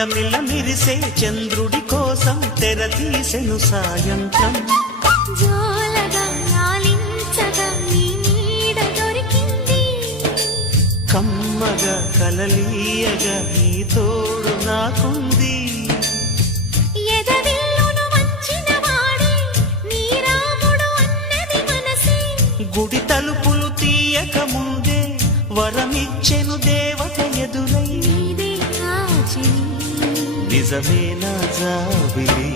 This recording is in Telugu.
మిలమిల మిరిసే చంద్రుడి కోసం తెర తీసెను సాయంత్రం. జోలగా లాలించగా నీ నీడ దొరికింది, కమ్మగా కలలీయగా నీ తోడు నాకుంది. ఎదవిల్లును వంచిన వాడే నీ రాముడు అన్నది మనసే, గుడి తలుపులు తీయక ముందే వరమిచ్చెను దేవత ఎదురై. నీదే ఆచని నిజమేనా జాబిలి